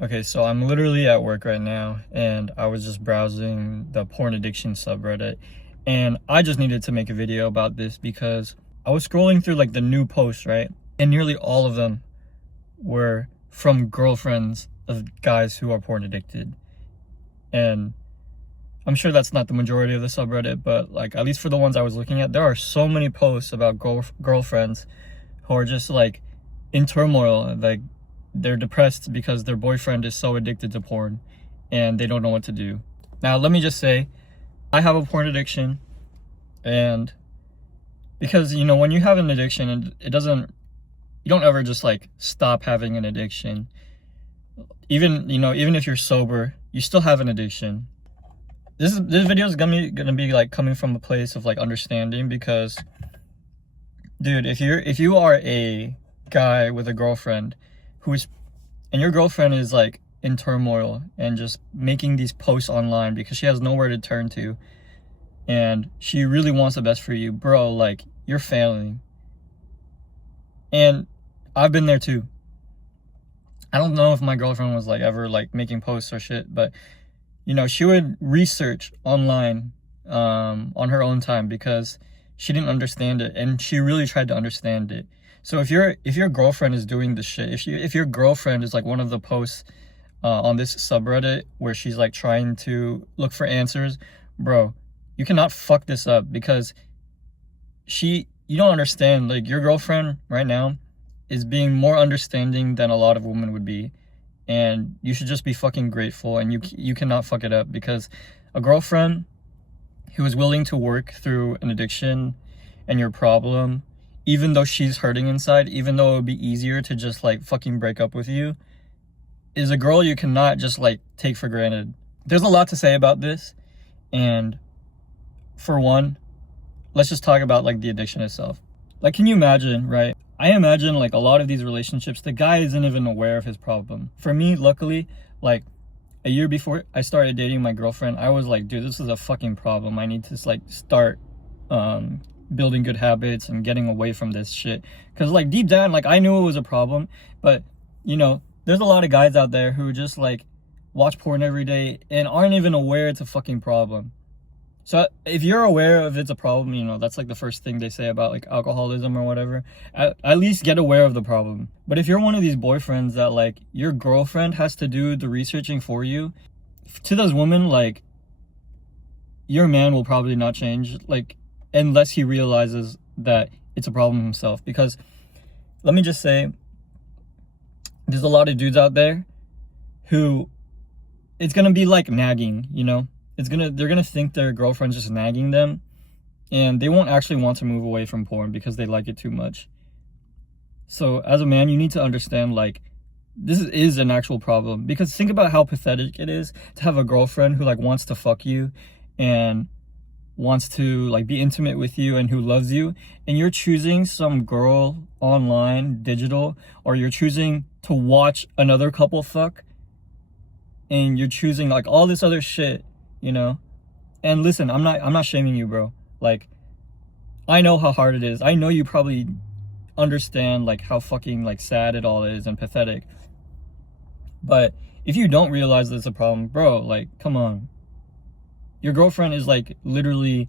Okay, so I'm literally at work right now, and I was just browsing the porn addiction subreddit, and I just needed to make a video about this because I was scrolling through like the new posts, right? And nearly all of them were from girlfriends of guys who are porn addicted. And I'm sure that's not the majority of the subreddit, but like at least for the ones I was looking at, there are so many posts about girlfriends who are just like in turmoil, like they're depressed because their boyfriend is so addicted to porn and they don't know what to do. Now, let me just say, I have a porn addiction, and because, you know, when you have an addiction, and you don't ever just like stop having an addiction. Even, you know, even if you're sober, you still have an addiction. This video is gonna be like coming from a place of like understanding, because dude, if you are a guy with a girlfriend and your girlfriend is like in turmoil and just making these posts online because she has nowhere to turn to and she really wants the best for you, bro, like you're failing. And I've been there too. I don't know if my girlfriend was like ever like making posts or shit, but you know, she would research online on her own time because she didn't understand it, and she really tried to understand it. So if your girlfriend is doing this shit, if your girlfriend is like one of the posts on this subreddit where she's like trying to look for answers, bro, you cannot fuck this up, because you don't understand. Like, your girlfriend right now is being more understanding than a lot of women would be, and you should just be fucking grateful, and you cannot fuck it up, because a girlfriend who is willing to work through an addiction and your problem, even though she's hurting inside, even though it would be easier to just like fucking break up with you, is a girl you cannot just like take for granted. There's a lot to say about this, and for one, let's just talk about like the addiction itself. Like, can you imagine, right? I imagine like a lot of these relationships, the guy isn't even aware of his problem. For me, luckily, like a year before I started dating my girlfriend, I was like, dude, this is a fucking problem. I need to like start building good habits and getting away from this shit. Because like deep down, like I knew it was a problem, but you know, there's a lot of guys out there who just like watch porn every day and aren't even aware it's a fucking problem. So if you're aware of it's a problem, you know, that's like the first thing they say about like alcoholism or whatever. At least get aware of the problem. But if you're one of these boyfriends that like your girlfriend has to do the researching for you, to those women, like, your man will probably not change, like, unless he realizes that it's a problem himself. Because let me just say, there's a lot of dudes out there who it's gonna be like nagging, you know? They're gonna think their girlfriend's just nagging them, and they won't actually want to move away from porn because they like it too much. So as a man, you need to understand, like, this is an actual problem. Because think about how pathetic it is to have a girlfriend who like wants to fuck you and wants to like be intimate with you and who loves you, and you're choosing some girl online, digital, or you're choosing to watch another couple fuck, and you're choosing like all this other shit, you know? And listen, I'm not shaming you, bro. Like, I know how hard it is. I know you probably understand like how fucking like sad it all is and pathetic. But if you don't realize there's a problem, bro, like, come on. Your girlfriend is like literally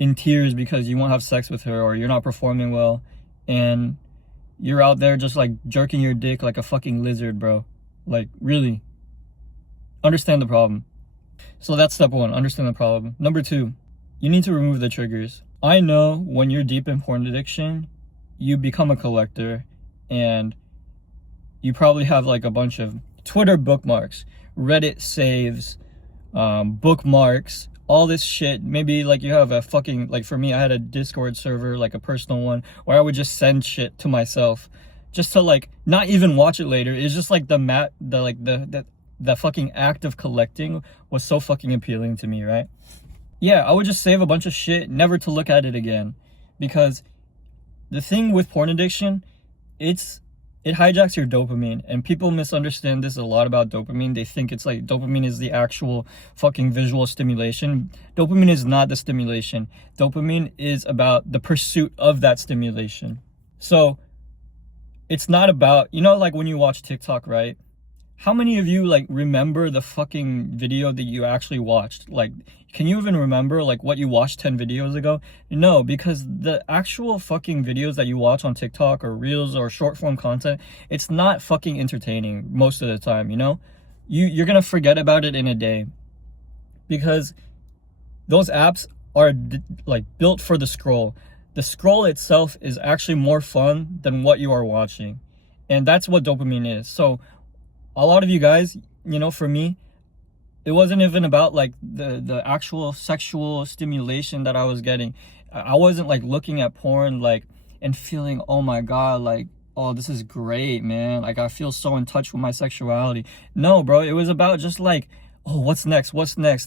in tears because you won't have sex with her, or you're not performing well, and you're out there just like jerking your dick like a fucking lizard, bro. Like, really, understand the problem. So that's step one, understand the problem. Number two, you need to remove the triggers. I know when you're deep in porn addiction, you become a collector, and you probably have like a bunch of Twitter bookmarks, Reddit saves, bookmarks, all this shit. Maybe like you have a fucking, like for me, I had a Discord server, like a personal one, where I would just send shit to myself just to like not even watch it later. It's just like the fucking act of collecting was so fucking appealing to me, right? Yeah, I would just save a bunch of shit, never to look at it again. Because the thing with porn addiction, it hijacks your dopamine, and people misunderstand this a lot about dopamine. They think it's like dopamine is the actual fucking visual stimulation. Dopamine is not the stimulation. Dopamine is about the pursuit of that stimulation. So it's not about, you know, like when you watch TikTok, right? how many of you like remember the fucking video that you actually watched? Like, can you even remember like what you watched 10 videos ago? No, because the actual fucking videos that you watch on TikTok or Reels or short form content, it's not fucking entertaining most of the time, you know? You're gonna forget about it in a day, because those apps are like built for the scroll. The scroll itself is actually more fun than what you are watching. And that's what dopamine is. So a lot of you guys, you know, for me, it wasn't even about like the actual sexual stimulation that I was getting. I wasn't like looking at porn like and feeling, oh my god, like, oh, this is great, man, like I feel so in touch with my sexuality. No, bro, it was about just like, oh, what's next,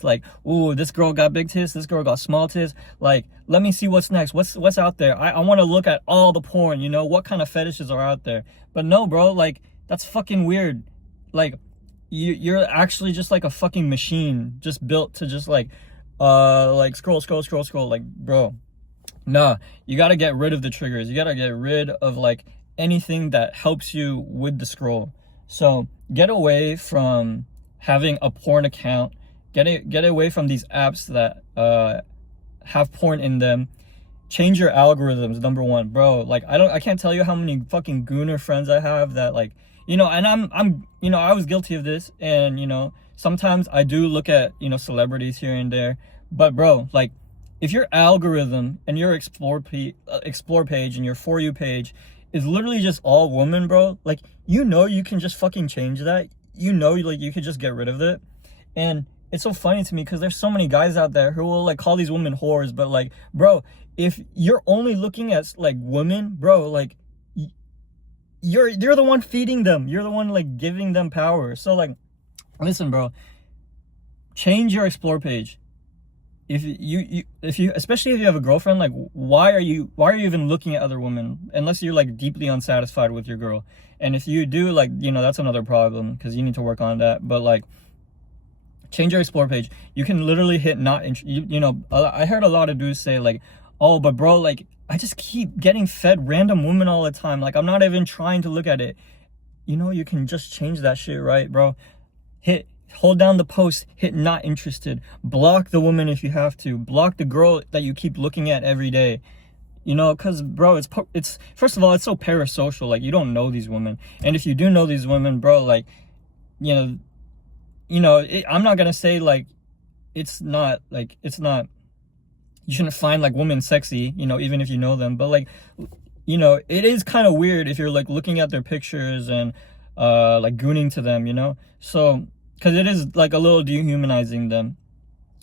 like, oh, this girl got big tits, this girl got small tits, like, let me see what's next, what's out there. I want to look at all the porn, you know, what kind of fetishes are out there. But no, bro, like, that's fucking weird. Like, you're actually just like a fucking machine just built to just like scroll, like, bro, nah. You got to get rid of the triggers. You got to get rid of like anything that helps you with the scroll. So get away from having a porn account. Get away from these apps that have porn in them. Change your algorithms, number one, bro. Like, I can't tell you how many fucking gooner friends I have that, like, you know, and I'm you know, I was guilty of this, and you know, sometimes I do look at, you know, celebrities here and there. But bro, like, if your algorithm and your explore page and your For You page is literally just all women, bro, like, you know, you can just fucking change that. You know, like, you could just get rid of it. And it's so funny to me because there's so many guys out there who will like call these women whores, but like, bro, if you're only looking at like women, bro, like, you're the one feeding them. You're the one like giving them power. So like, listen, bro, change your explore page. If you especially if you have a girlfriend, like, why are you even looking at other women unless you're like deeply unsatisfied with your girl? And if you do, like, you know, that's another problem because you need to work on that. But like, change your explore page. You can literally hit not you know, I heard a lot of dudes say like, oh, but bro, like, I just keep getting fed random women all the time, like, I'm not even trying to look at it. You know, you can just change that shit, right, bro? Hold down the post, hit not interested, block the woman if you have to, block the girl that you keep looking at every day. You know, because bro, it's first of all, it's so parasocial. Like, you don't know these women, and if you do know these women, bro, like, you know, I'm not gonna say like it's not, you shouldn't find like women sexy, you know, even if you know them. But like, you know, it is kind of weird if you're like looking at their pictures and like gooning to them, you know. So because it is like a little dehumanizing them.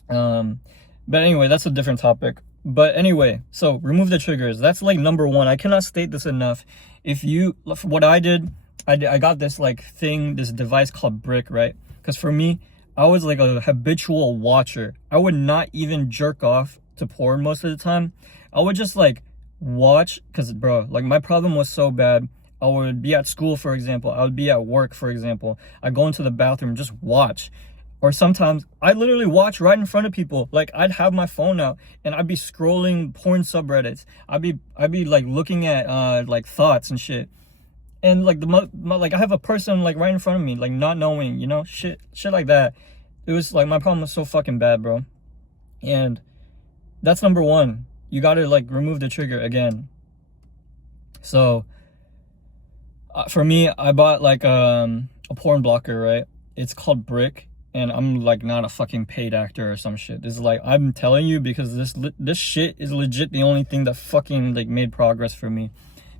But anyway, that's a different topic. But anyway, so remove the triggers. That's like number one. I cannot state this enough. If you, what I did, I got this like thing, this device called Brick, right? Because for me, I was like a habitual watcher. I would not even jerk off to porn most of the time. I would just like watch, because bro, like, my problem was so bad. I would be at school, for example. I would be at work, for example. I'd go into the bathroom, just watch. Or sometimes I literally watch right in front of people. Like, I'd have my phone out and I'd be scrolling porn subreddits. I'd be like looking at like thoughts and shit. And like like I have a person like right in front of me, like not knowing, you know, shit like that. It was like, my problem was so fucking bad, bro. And that's number one. You gotta like remove the trigger again. So for me, I bought like a porn blocker, right? It's called Brick. And I'm like not a fucking paid actor or some shit. This is like, I'm telling you, because this shit is legit the only thing that fucking like made progress for me.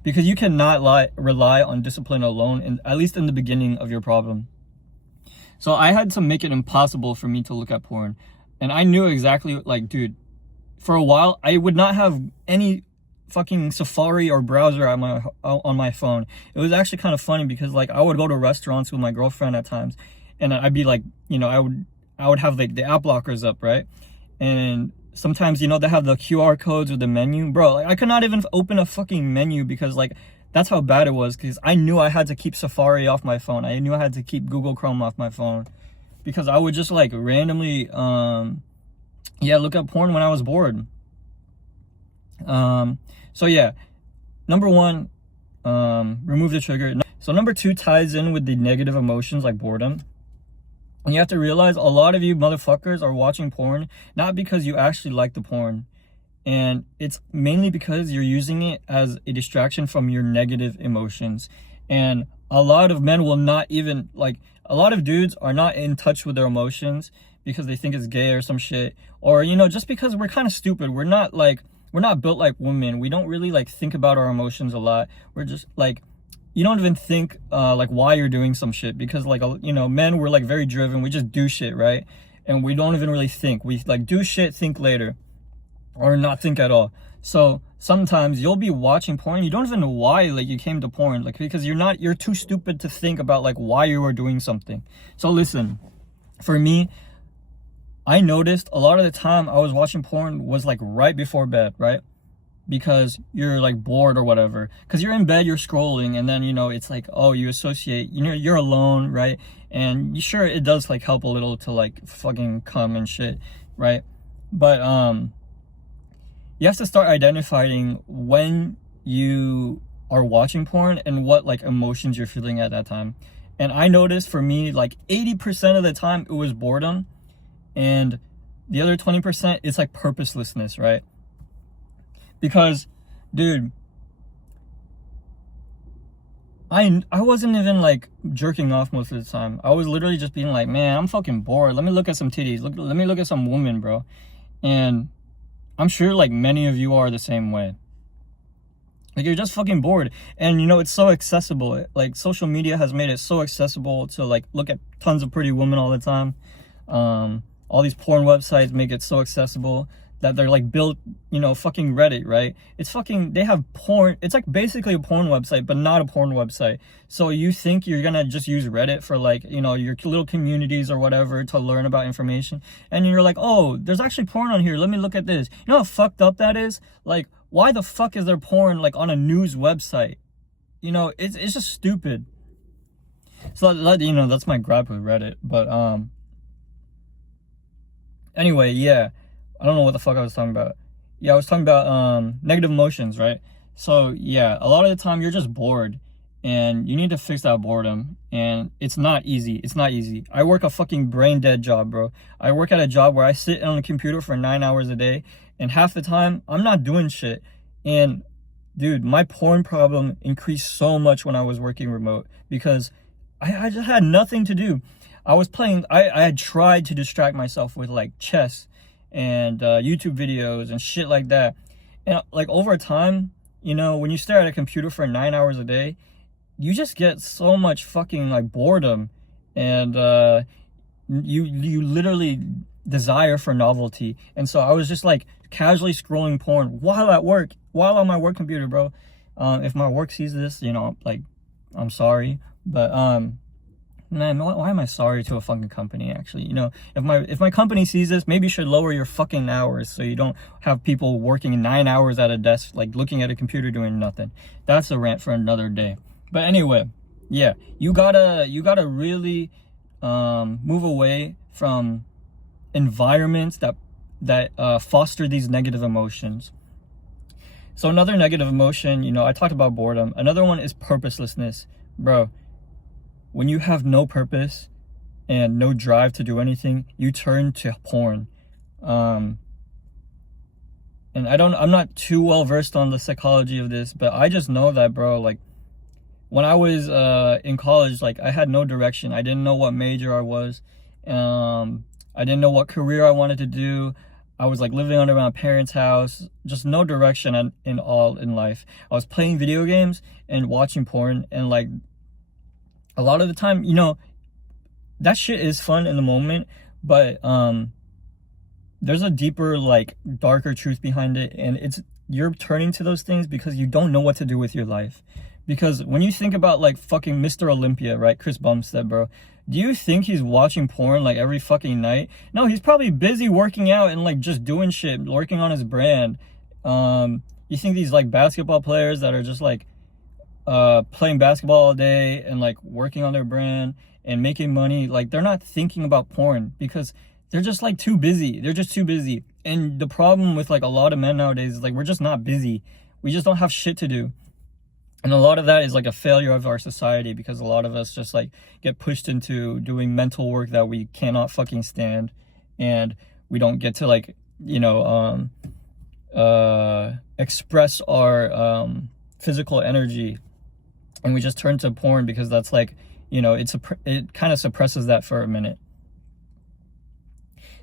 Because you cannot rely on discipline alone, and at least in the beginning of your problem. So I had to make it impossible for me to look at porn. And I knew exactly, like, dude, for a while, I would not have any fucking Safari or browser on my phone. It was actually kind of funny because like I would go to restaurants with my girlfriend at times, and I'd be like, you know, I would have like the app blockers up, right? And sometimes, you know, they have the QR codes with the menu, bro. Like, I could not even open a fucking menu because like that's how bad it was. Because I knew I had to keep Safari off my phone. I knew I had to keep Google Chrome off my phone, because I would just like randomly, look at porn when I was bored. So yeah, number one, remove the trigger. So number 2 ties in with the negative emotions like boredom. And you have to realize a lot of you motherfuckers are watching porn not because you actually like the porn. And it's mainly because you're using it as a distraction from your negative emotions. And a lot of men will not even, like, a lot of dudes are not in touch with their emotions because they think it's gay or some shit. Or, you know, just because we're kind of stupid. We're not built like women. We don't really, like, think about our emotions a lot. We're just, like, you don't even think, like, why you're doing some shit. Because, like, you know, men, we're, like, very driven. We just do shit, right? And we don't even really think. We, like, do shit, think later. Or not think at all. So sometimes you'll be watching porn, you don't even know why, like, you came to porn, like, because you're too stupid to think about, like, why you were doing something. So listen, for me, I noticed a lot of the time I was watching porn was, like, right before bed, right? Because you're, like, bored or whatever, because you're in bed, you're scrolling, and then, you know, it's like, oh, you associate, you know, you're alone, right? And sure, it does, like, help a little to, like, fucking come and shit, right? But you have to start identifying when you are watching porn and what, like, emotions you're feeling at that time. And I noticed for me, like, 80% of the time it was boredom, and the other 20% it's like purposelessness, right? Because, dude, I wasn't even, like, jerking off most of the time. I was literally just being like, man, I'm fucking bored. Let me look at some titties. Let me look at some woman, bro. And I'm sure, like, many of you are the same way. Like, you're just fucking bored. And, you know, it's so accessible. Like, social media has made it so accessible to, like, look at tons of pretty women all the time. All these porn websites make it so accessible that they're, like, built, you know, fucking Reddit, right? It's fucking, they have porn. It's, like, basically a porn website, but not a porn website. So you think you're gonna just use Reddit for, like, you know, your little communities or whatever to learn about information. And you're like, oh, there's actually porn on here. Let me look at this. You know how fucked up that is? Like, why the fuck is there porn, like, on a news website? You know, it's just stupid. So, you know, that's my gripe with Reddit. But, anyway, yeah. I don't know what the fuck I was talking about. Yeah, I was talking about negative emotions, right? So yeah, a lot of the time you're just bored and you need to fix that boredom, and it's not easy. It's not easy. I work a fucking brain dead job, bro. I work at a job where I sit on a computer for 9 hours a day, and half the time I'm not doing shit. And dude, my porn problem increased so much when I was working remote because I just had nothing to do. I was playing, I had tried to distract myself with, like, chess and YouTube videos and shit like that. And, like, over time, you know, when you stare at a computer for 9 hours a day, you just get so much fucking, like, boredom, and you literally desire for novelty. And so I was just, like, casually scrolling porn while at work, while on my work computer, bro. If my work sees this, you know, like, I'm sorry, but man, why am I sorry to a fucking company, actually? You know, if my company sees this, maybe you should lower your fucking hours so you don't have people working 9 hours at a desk, like, looking at a computer doing nothing. That's a rant for another day. But anyway, yeah, you gotta really move away from environments that foster these negative emotions. So another negative emotion, you know, I talked about boredom. Another one is purposelessness, bro. When you have no purpose and no drive to do anything, you turn to porn. And I'm not too well versed on the psychology of this, but I just know that, bro, like, when I was in college, like, I had no direction. I didn't know what major I was. I didn't know what career I wanted to do. I was, like, living under my parents' house, just no direction in life. I was playing video games and watching porn, and, like, a lot of the time, you know, that shit is fun in the moment, but there's a deeper, like, darker truth behind it, and you're turning to those things because you don't know what to do with your life. Because when you think about, like, fucking Mr. Olympia, right, Chris Bumstead, bro, do you think he's watching porn, like, every fucking night? No, he's probably busy working out and, like, just doing shit, working on his brand. You think these, like, basketball players that are just, like, playing basketball all day and, like, working on their brand and making money, like, they're not thinking about porn because they're just, like, too busy. They're just too busy. And the problem with, like, a lot of men nowadays is, like, we're just not busy. We just don't have shit to do. And a lot of that is like a failure of our society, because a lot of us just like get pushed into doing mental work that we cannot fucking stand, and we don't get to like, express our physical energy, and we just turn to porn because that's like, it kind of suppresses that for a minute.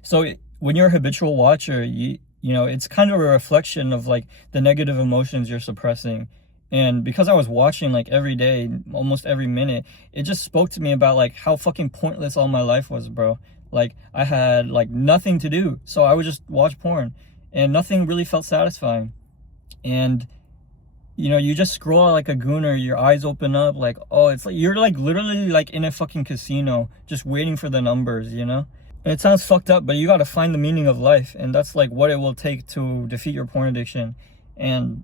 So when you're a habitual watcher, it's kind of a reflection of like the negative emotions you're suppressing. And because I was watching like every day, almost every minute, it just spoke to me about like how fucking pointless all my life was, bro. Like I had like nothing to do, so I would just watch porn, and nothing really felt satisfying. And you just scroll like a gooner, your eyes open up, like, oh, it's like you're like literally like in a fucking casino, just waiting for the numbers, And it sounds fucked up, but you gotta find the meaning of life, and that's like what it will take to defeat your porn addiction. And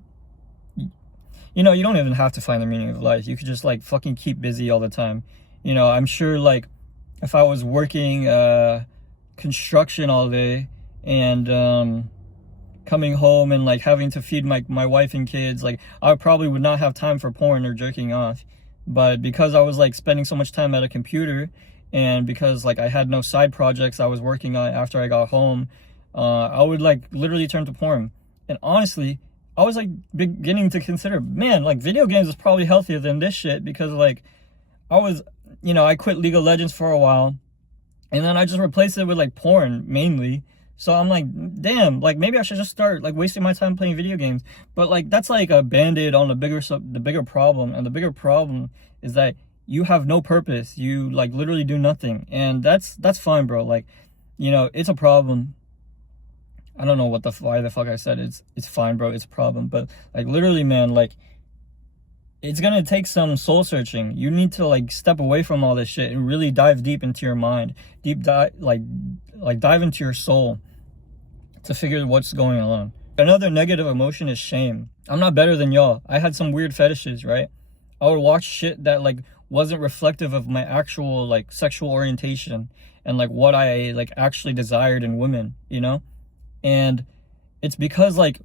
you don't even have to find the meaning of life. You could just like fucking keep busy all the time. I'm sure like if I was working construction all day and coming home and like having to feed my wife and kids, like I probably would not have time for porn or jerking off. But because I was like spending so much time at a computer, and because like I had no side projects I was working on after I got home, I would like literally turn to porn. And honestly, I was like beginning to consider, man, like video games is probably healthier than this shit, because like I quit League of Legends for a while, and then I just replaced it with like porn mainly. So I'm like, damn, like maybe I should just start like wasting my time playing video games. But like that's like a band-aid on the bigger problem, and the bigger problem is that you have no purpose. You like literally do nothing, and that's fine, bro. Like, it's a problem. I don't know why the fuck I said it's fine, bro. It's a problem, but like literally, man, like it's gonna take some soul searching. You need to like step away from all this shit and really dive deep into your mind, dive into your soul to figure what's going on. Another negative emotion is shame. I'm not better than y'all. I had some weird fetishes, right? I would watch shit that like wasn't reflective of my actual like sexual orientation and like what I like actually desired in women, And it's because like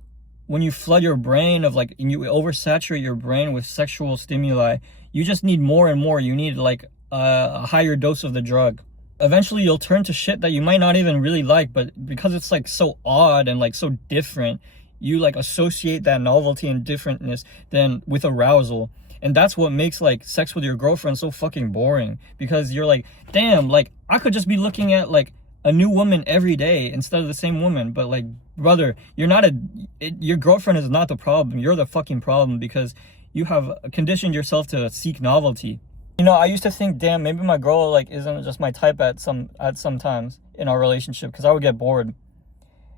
when you flood your brain of like, and you oversaturate your brain with sexual stimuli, you just need more and more. You need like a higher dose of the drug. Eventually you'll turn to shit that you might not even really like, but because it's like so odd and like so different, you like associate that novelty and differentness then with arousal. And that's what makes like sex with your girlfriend so fucking boring, because you're like, damn, like I could just be looking at like a new woman every day instead of the same woman. But like, brother, your girlfriend is not the problem. You're the fucking problem, because you have conditioned yourself to seek novelty. I used to think, damn, maybe my girl like isn't just my type at some times in our relationship, because I would get bored.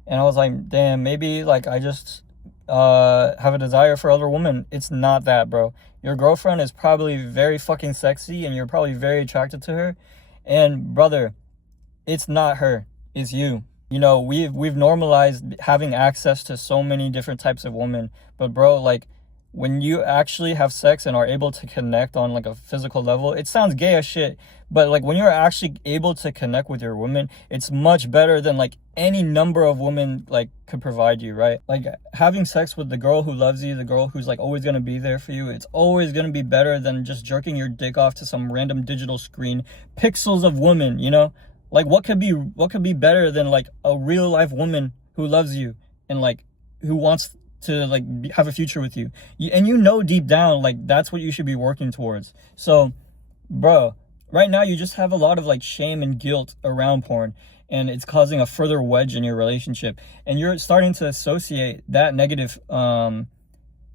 And I was like, damn, maybe like I just have a desire for other women. It's not that, bro. Your girlfriend is probably very fucking sexy, and you're probably very attracted to her. And brother, it's not her, it's you. We've normalized having access to so many different types of women, but bro, like when you actually have sex and are able to connect on like a physical level, it sounds gay as shit, but like when you're actually able to connect with your woman, it's much better than like any number of women like could provide you, right? Like having sex with the girl who loves you, the girl who's like always going to be there for you, it's always going to be better than just jerking your dick off to some random digital screen pixels of women. Like what could be better than like a real life woman who loves you and like who wants to like have a future with you. And deep down like that's what you should be working towards. So bro, right now you just have a lot of like shame and guilt around porn, and it's causing a further wedge in your relationship, and you're starting to associate that negative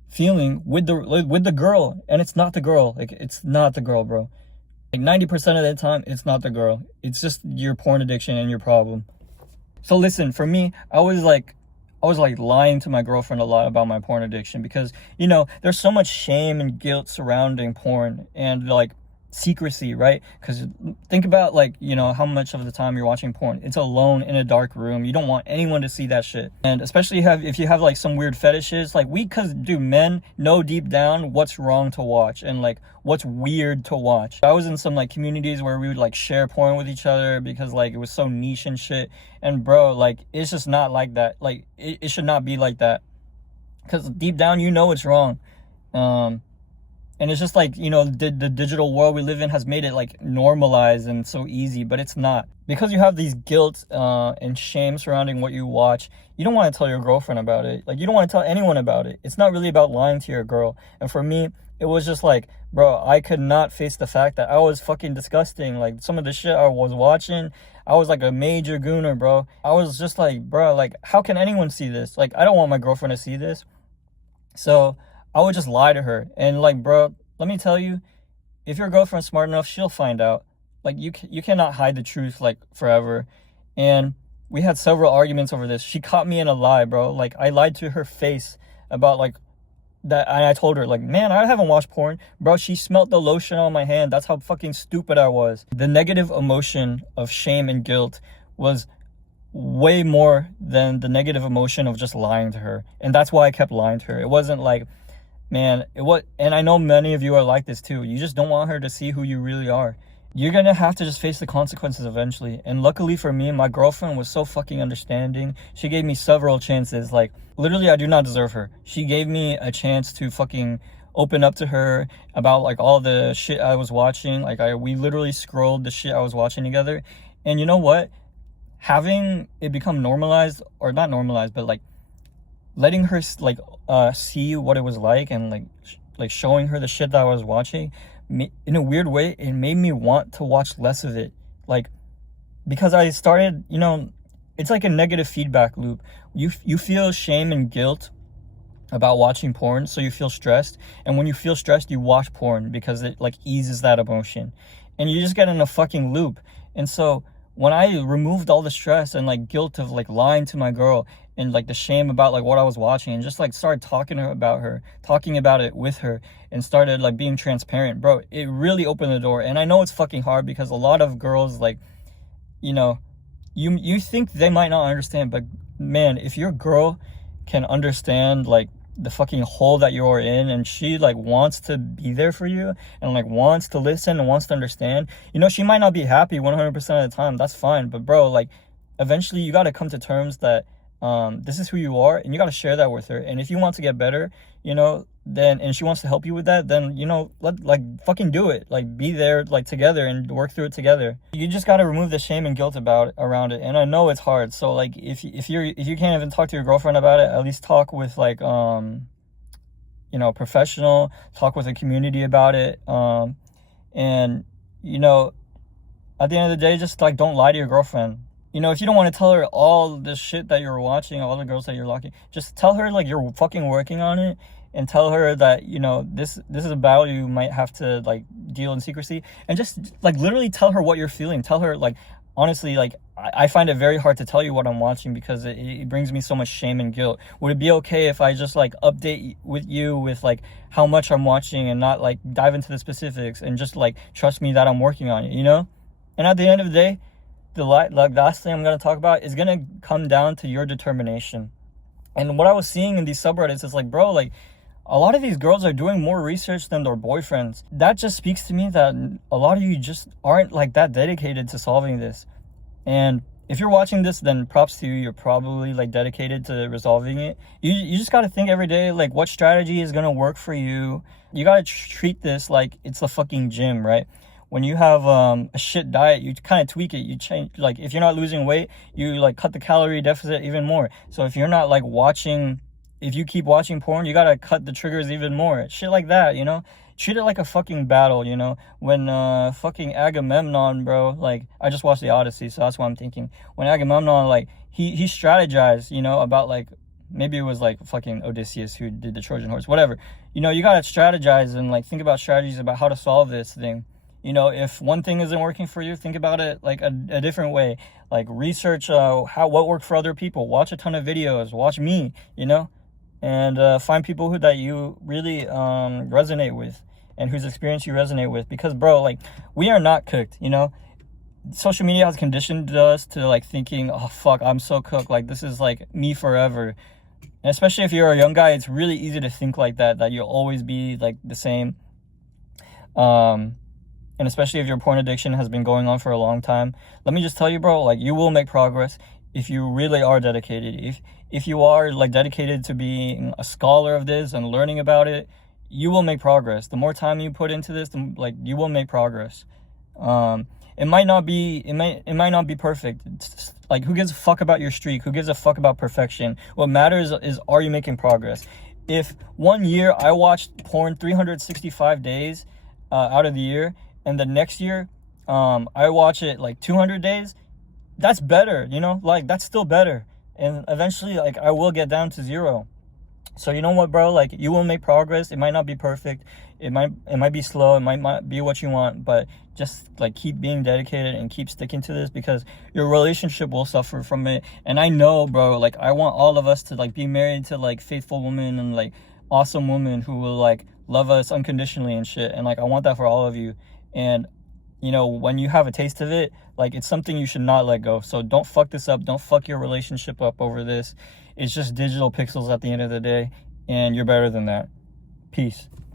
feeling with the girl, and it's not the girl. Like it's not the girl, bro. Like 90% of the time, it's not the girl. It's just your porn addiction and your problem. So listen, for me, I was like lying to my girlfriend a lot about my porn addiction, because, there's so much shame and guilt surrounding porn and like secrecy, right? Because think about like, how much of the time you're watching porn, it's alone in a dark room. You don't want anyone to see that shit. And especially if you have like some weird fetishes, like because men know deep down what's wrong to watch and like what's weird to watch. I was in some like communities where we would like share porn with each other because like it was so niche and shit. And bro, like it's just not like that. Like it should not be like that, because deep down it's wrong. And it's just like, you know, the digital world we live in has made it like normalized and so easy, but it's not. Because you have these guilt and shame surrounding what you watch, you don't want to tell your girlfriend about it. Like, you don't want to tell anyone about it. It's not really about lying to your girl. And for me, it was just like, bro, I could not face the fact that I was fucking disgusting. Like, some of the shit I was watching, I was like a major gooner, bro. I was just like, bro, like, how can anyone see this? Like, I don't want my girlfriend to see this. So I would just lie to her. And like, bro, let me tell you, if your girlfriend's smart enough, she'll find out. Like, you cannot hide the truth like forever. And we had several arguments over this. She caught me in a lie, bro. Like, I lied to her face about like that. And I told her like, man, I haven't watched porn, bro. She smelt the lotion on my hand. That's how fucking stupid I was. The negative emotion of shame and guilt was way more than the negative emotion of just lying to her. And that's why I kept lying to her. It wasn't like, man, and I know many of you are like this too. You just don't want her to see who you really are. You're gonna have to just face the consequences eventually. And luckily for me, my girlfriend was so fucking understanding. She gave me several chances. Like, literally, I do not deserve her. She gave me a chance to fucking open up to her about like all the shit I was watching. Like, we literally scrolled the shit I was watching together. And you know what? Having it become normalized, or not normalized, but like letting her like see what it was like, and like showing her the shit that I was watching, in a weird way, it made me want to watch less of it. Like, because I started, you know, it's like a negative feedback loop. You feel shame and guilt about watching porn, so you feel stressed, and when you feel stressed, you watch porn because it like eases that emotion, and you just get in a fucking loop. And so when I removed all the stress and like guilt of like lying to my girl, and like the shame about like what I was watching, and just like started talking about it with her, and started like being transparent, bro, it really opened the door. And I know it's fucking hard because a lot of girls, like, you know, you think they might not understand, but man, if your girl can understand like the fucking hole that you're in, and she like wants to be there for you, and like wants to listen and wants to understand, you know, she might not be happy 100% of the time. That's fine. But bro, like, eventually you got to come to terms that this is who you are, and you got to share that with her. And if you want to get better, you know, then, and she wants to help you with that, then, you know, like fucking do it. Like, be there like together and work through it together. You just got to remove the shame and guilt around it. And I know it's hard. So like, if you can't even talk to your girlfriend about it, at least talk with like you know, professional, talk with a community about it. And you know, at the end of the day, just like, don't lie to your girlfriend. You know, if you don't want to tell her all the shit that you're watching, all the girls that you're liking, just tell her like you're fucking working on it, and tell her that, you know, this is a battle you might have to like deal in secrecy, and just like literally tell her what you're feeling. Tell her like, honestly, like, I find it very hard to tell you what I'm watching because it brings me so much shame and guilt. Would it be okay if I just like update with you with like how much I'm watching, and not like dive into the specifics, and just like trust me that I'm working on it, you know? And at the end of the day, the last thing I'm going to talk about is going to come down to your determination. And what I was seeing in these subreddits is like, bro, like, a lot of these girls are doing more research than their boyfriends. That just speaks to me that a lot of you just aren't like that dedicated to solving this. And if you're watching this, then props to you. You're probably like dedicated to resolving it. You just got to think every day, like, what strategy is going to work for you. You got to treat this like it's a fucking gym, right? When you have a shit diet, you kind of tweak it. You change, like, if you're not losing weight, you like cut the calorie deficit even more. So if you're not like if you keep watching porn, you gotta cut the triggers even more. Shit like that, you know? Treat it like a fucking battle, you know? When fucking Agamemnon, bro, like, I just watched the Odyssey, so that's what I'm thinking. When Agamemnon, like, he strategized, you know, about like, maybe it was like fucking Odysseus who did the Trojan horse, whatever. You know, you gotta strategize and like think about strategies about how to solve this thing. You know, if one thing isn't working for you, think about it like a different way. Like, research what worked for other people. Watch a ton of videos. Watch me, you know, and find people that you really resonate with, and whose experience you resonate with. Because, bro, like, we are not cooked, you know. Social media has conditioned us to like thinking, oh fuck, I'm so cooked. Like, this is like me forever. And especially if you're a young guy, it's really easy to think like that you'll always be like the same. And especially if your porn addiction has been going on for a long time, let me just tell you, bro, like, you will make progress if you really are dedicated. If you are like dedicated to being a scholar of this and learning about it, you will make progress. The more time you put into this, like, you will make progress. It might not be perfect. It's, like, who gives a fuck about your streak? Who gives a fuck about perfection? What matters is, are you making progress? If 1 year I watched porn 365 days out of the year, and the next year I watch it like 200 days, that's better, you know? Like, that's still better. And eventually, like, I will get down to 0. So you know what, bro? Like, you will make progress. It might not be perfect. It might be slow. It might not be what you want, but just, like, keep being dedicated and keep sticking to this, because your relationship will suffer from it. And I know, bro, like, I want all of us to, like, be married to, like, faithful women and, like, awesome women who will, like, love us unconditionally and shit. And, like, I want that for all of you. And, you know, when you have a taste of it, like, it's something you should not let go. So don't fuck this up. Don't fuck your relationship up over this. It's just digital pixels at the end of the day, and you're better than that. Peace.